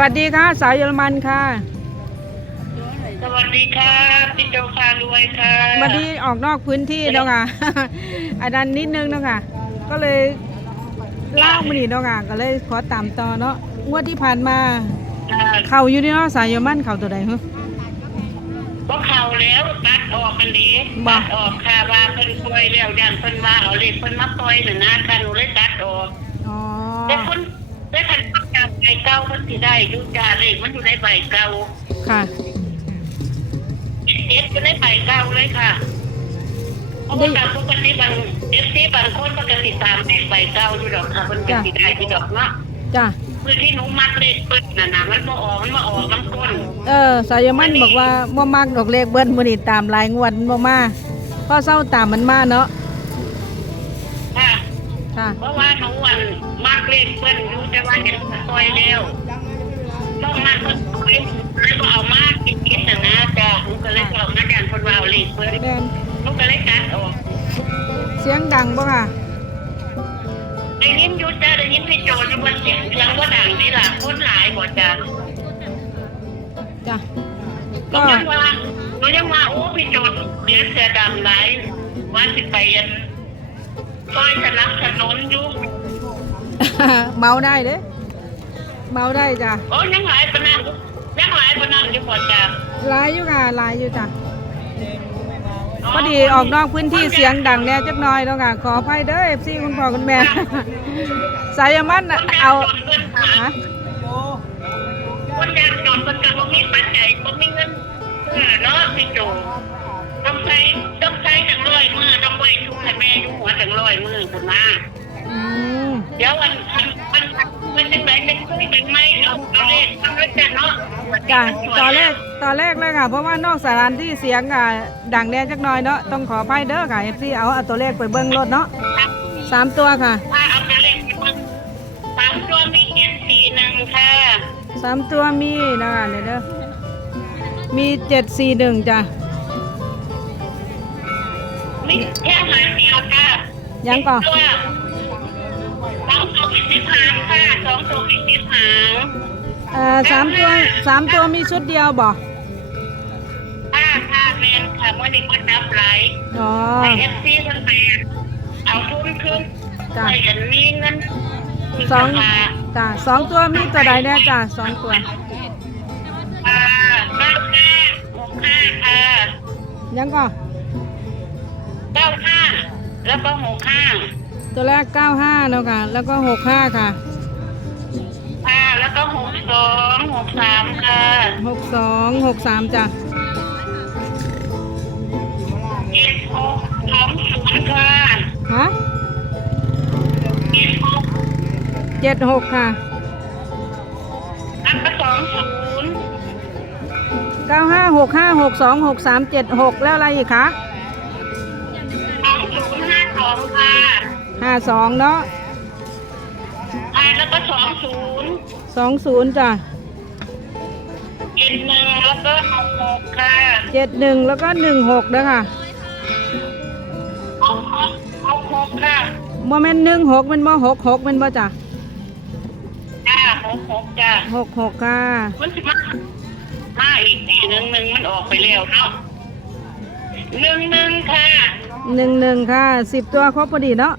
วัสดีค่ะ สาวเยอรมันค่ะสวัสดีค่ะพี่โจพารวยค่ะวันนี้ออกนอกพื้นที่เนาะค่ะอันนั้นนิดนึงเนาะค่ะ ก็เลยเล่ามานี่เนาะค่ะก็เลยขอตามต่อเนาะงวดที่ผ่านมาค่ะเข่าอยู่นี่เนาะสาวเยอรมันเข่าตัวใดฮะก็เข้าแล้วตัดออกกันดีบ่ตัดออกค่ะว่าเพิ่นปล่อยแล้วยันเพิ่นว่าเอาเลขเพิ่นมาปล่อยน่ะนะค่ะหนูเลยตัดออกอ๋อแต่เพิ่นได้ทัน จับใบเก่าเพิ่นสิได้อยู่จ้าเลขมันอยู่ในใบเก่าค่ะ เอฟอยู่ในใบเก่าเลยค่ะเพราะว่าตามปกติบางเอฟซีบางคนปกติตามเลขใบเก่าอยู่ดอกค่ะเพิ่นก็สิได้อยู่ดอกเนาะจ้ะคือที่หนูมักเลขเพิ่นน่ะนะมันบ่ออกมันมาออกน้ำก้นเออ สาวเยอรมันบอกว่าบ่มักดอกเลขเบิ้ลมื้อนี้ตามหลายงวดมันบ่มาพอเศร้าตามมันมาเนาะ ค่ะ ค่ะ เพราะว่าหนูวันมาก เลขเพื่อนอยู่แต่ว่าเห็นซอยแล้วต้องมาเพิ่นเล่นแล้วก็เอามากคิดๆนะนะจ้ะหนูก็เลยบอกอาจารย์คนว่าเอาเลขเพื่อนแบนหนูก็เลยตัดออกเสียงดังบ่ค่ะได้ยินอยู่จ้ะได้ยินพี่โจอยู่บนเสียงเสียงว่าดังนี่ล่ะคนหลายบ่จ้ะจ้ะก็ก็ยังว่าหนูยังว่าโอ้พี่โจเลี้ยงเสือดำหลายว่าสิไปอันซอยสนับสนุนอยู่ เมาได้เด้เมาได้จ้ะโอ้ยังหลายปานนั้นยังหลายปานนั้นอยู่บ่จ้ะหลายอยู่ค่ะหลายอยู่จ้ะพอดีออกนอกพื้นที่เสียงดังแน่จักหน่อยแล้วค่ะขออภัยเด้อเอฟซีคุณพ่อคุณแม่ สายมันน่ะเอาฮะคนยากจนคนกำลังมีปัจจัยคนมีเงินเออเนาะพี่โจต้องใช้ต้องใช้ถึงร้อยมือต้องไว้ทุกให้แม่อยู่หัวถึงร้อยมือคนมาอืม เดี๋ยววันมันมันมันจะไหนเป็นคุยเป็นไม่เอาเอาเลขมันก็จะเนาะจ้ะตอนแรกตอนแรกเลยค่ะ เพราะว่านอกสถานที่เสียงอะดังแน่จักหน่อยเนาะต้องขออภัยเด้อค่ะเอฟซีเอาเอาตัวเลขไปเบิ้งรถเนาะสามตัวค่ะถ้าเอาแต่เลขไปเบิ่งสามตัวมีเจ็ดสี่หนึ่งค่ะสามตัวมีนะคะเดี๋ยวเด้อมีเจ็ดสี่หนึ่งจ้ะมีแค่หางเดียวค่ะยังก่อน ตัวสอง ตัวมีสิบหางค่ะสองตัวมีสิบหางเอ่อสามตัวสามตัวมีชุดเดียวบ่ค่ะค่ะแมนค่ะเมื่อนี้ก็นับไหลอ๋อ ไอเอฟซีคนแปดเอาทุนขึ้นจ้ะไปกันมีเงินสองค่ะจ้ะสองตัวมีตัวใดแน่จ้ะสองตัวอ่าเก้าห้าหกห้าค่ะยังก่อนเก้าห้าแล้วก็หกห้า ตัวแรกเก้าห้าเนาะค่ะ แล้วก็หกห้าค่ะ ค่ะ แล้วก็หกสองหกสามค่ะหกสองหกสามจ้ะเจ็ดหกสองศูนย์ค่ะฮะเจ็ดหกเจ็ดหกค่ะ แล้วก็สองศูนย์เก้าห้าหกห้าหกสองหกสามเจ็ดหกแล้วอะไรอีกคะ ห้าสองเนาะอ่าแล้วก็สองศูนย์สองศูนย์จ้ะเจ็ดหนึ่งแล้วก็หกหกค่ะเจ็ดหนึ่งแล้วก็หนึ่งหกเด้อค่ะหกหกหกหกค่ะโมเมนต์หนึ่งหกมันบ่หกหกมันบ่จ้ะจ้าหกหกจ้าหกหกค่ะมันสิมามาอีกทีหนึ่งหนึ่งมันออกไปแล้วเนาะหนึ่งหนึ่งค่ะหนึ่งหนึ่งค่ะสิบตัวครบพอดีเนาะ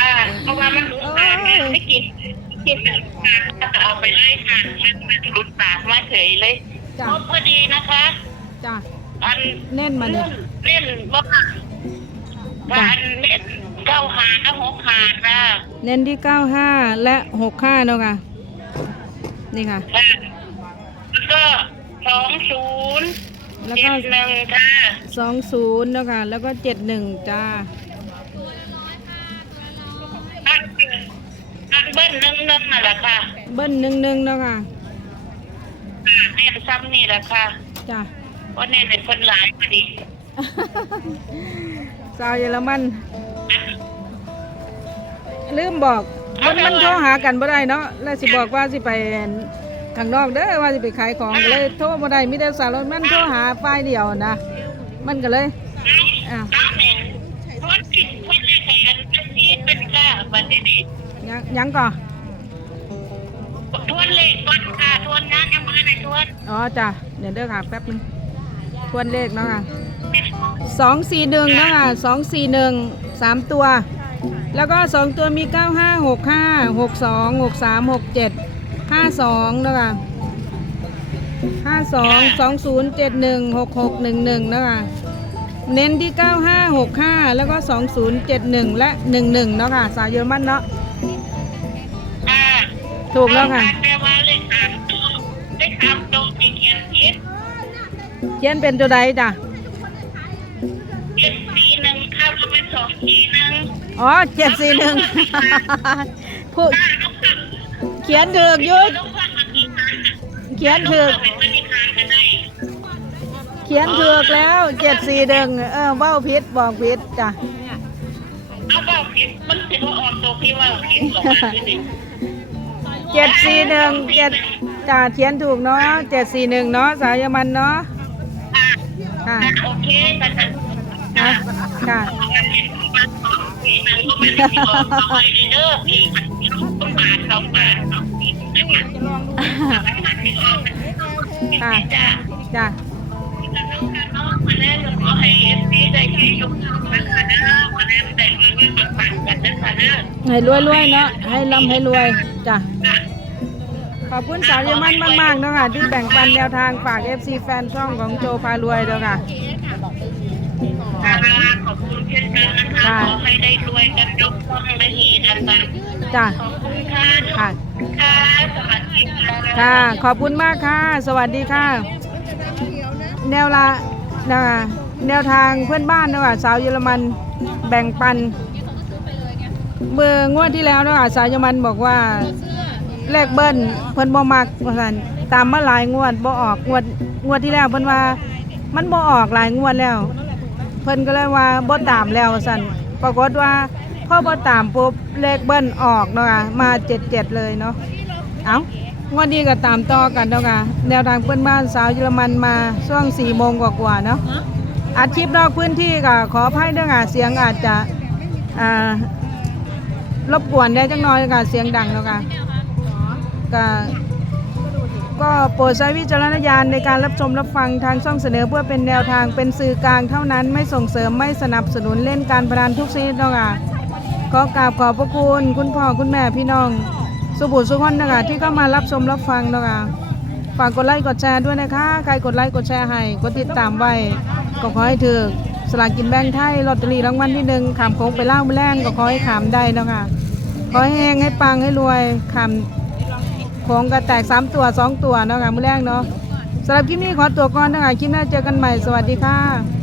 อ่าเพราะว่ามันรู้ปากเนี่ยไม่กินกินแบบจะเอาไปเลยค่ะมันมันรู้ปากมาเฉยเลยจ้ะครบพอดีนะคะ จ้ะอันเน้นมาเนี่ยเล่นว่าการเล่นเก้าหากับหกหาค่ะเน้นที่เก้าห้าและหกห้าเนาะค่ะ นี่ค่ะ ค่ะแล้วก็สองศูนย์แล้วเจ็ก็ดหนึ่งค่ะ สองศูนย์เนาะค่ะ แล้วก็เจ็ดหนึ่งจ้า หนึ่งหนึ่งนั่นแหละค่ะเบิ้ลหนึ่งหนึ่งเนาะค่ะอ่าเน้นซ้ำนี่แหละค่ะจ้ะเพราะเน้นเป็นคนหลายพอดีสาวเยอรมัน ลืมบอกมันมันโทรหากันบ่ได้เนาะแล้วสิบอกว่าสิไปข้างนอกเด้อว่าสิไปขายของก็เลยโทรบ่ได้มีแต่สาวมันโทรหาฝ่ายเดียวนะมันก็เลยอะคนผิดคนเลยใครอันนี้เป็นค่ะบันนี้ยังยังก่อน ทวนเลขก่อนค่ะทวนนะยังมาในทวนอ๋อจ้ะเดี๋ยวเด้อค่ะแป๊บนึงทวนเลขเนาะค่ะสองสี่หนึ่งเนาะค่ะสองสี่หนึ่งสามตัว แล้วก็สองตัวมีเก้าห้าหกห้าหกสองหกสามหกเจ็ดห้าสองเนาะค่ะห้าสองสองศูนย์เจ็ดหนึ่งหกหกหนึ่งหนึ่งเนาะค่ะเน้นที่เก้าห้าหกห้าแล้วก็สองศูนย์เจ็ดหนึ่งและหนึ่งหนึ่งเนาะค่ะ สายเยอรมันเนาะ ถูกแล้วค่ะแปลว่าเลขสามตัวเลขสามตัวมีเขียนผิดเขียนเป็นตัวใดจ้ะ เจ็ดสี่หนึ่งข้าวก็เป็นสองสี่หนึ่งอ๋อเจ็ดสี่หนึ่งพูดอ่าลูกค้าเขียนถือกอยุดลูกค้ามากี่ครั้งเขียนถือกเป็นปฏิคารกันได้เขียนถือกแล้วเจ็ดสี่หนึ่งเออเว้าผิดบอกผิดจ้ะ เอาเปล่าผิดมันถือว่าออกตัวพี่ว่าผิดหรอกนะที่นี่ เจ็ดสี่หนึ่งเจ็ดจ้ะเขียนถูกเนาะเจ็ดสี่หนึ่งเนาะสายเยอรมันเนาะอ่าค่ะโอเคแต่ฉันค่ะค่ะพี่มันก็ไม่ได้ออกตัวไปเด้อพี่มันต้องบาทสองบาทสองปีนะคะมันไม่ออกมันค่ะจ้าจ้ะน้องมาแน่ขอให้เอฟซีได้ที่ยกมือนะคะนะมาแน่ได้เงินเงินปันกันนะคะนะให้รวยรวยๆเนาะให้ร่ำให้รวยจ้ะ ขอบคุณสาวเยอรมันมากๆเนาะค่ะที่แบ่งปันแนวทางฝาก FC แฟนช่องของโจพารวยเด้อค่ะ ค่ะขอบคุณเช่นกันนะคะขอให้ได้รวยกันยกช่องได้ทีกันนะจ้ะขอบคุณค่ะค่ะ ค่ะสวัสดีค่ะ ค่ะ ขอบคุณมากค่ะ สวัสดีค่ะ แนวละนะคะแนวทางเพื่อนบ้านนะคะสาวเยอรมันแบ่งปัน เมื่องวดที่แล้วนะคะสาวเยอรมันบอกว่า เลขเบิ้ลเพิ่นบ่มักว่าซั่นตามมาหลายงวดบ่ออกงวดงวดที่แล้วเพิ่นว่า มันบ่ออกหลายงวดแล้ว เพิ่นก็เลยว่าบ่ตามแล้วซั่นปรากฏว่าพอบ่ตามปุ๊บเลขเบิ้ลออกเนาะค่ะมา77เลยเนาะเอ้างวดนี้ก็ตามต่อกันเนาะค่ะแนวทางเพื่อนบ้านสาวเยอรมันมาช่วง4ี่โมงกว่าๆเนาะอัดคลิปนอกพื้นที่ก็ขออภัยด้วยค่ะเสียงอาจจะอ่ารบกวนได้จังน้อยค่ะเสียงดังเนาะค่ะ ก็ก็โปรดใช้วิจารณญาณในการรับชมรับฟังทางช่องเสนอเพื่อเป็นแนวทางเป็นสื่อกลางเท่านั้นไม่ส่งเสริมไม่สนับสนุนเล่นการพนันทุกชนิดนะคะขอกราบขอบพระคุณ คุณพ่อคุณแม่พี่น้อง สุบุสุขคนนะคะที่เข้ามารับชมรับฟังนะคะฝากกดไลค์กดแชร์ด้วยนะคะ ใครกดไลค์กดแชร์ให้กดติดตามไว้ก็ขอให้ถือสลากกินแบ่งไทยลอตเตอรี่รางวัลที่หนึ่งขามโค้งไปเล่าไปแล่งก็ขอให้ขามได้นะคะขอให้แห้งให้ปังให้รวยขาม ของก็แตกสามตัวสองตัวเนาะค่ะมือแรกเนาะสำหรับคลิปนี้ขอตัวก่อนนะคะคลิปหน้าเจอกันใหม่สวัสดีค่ะ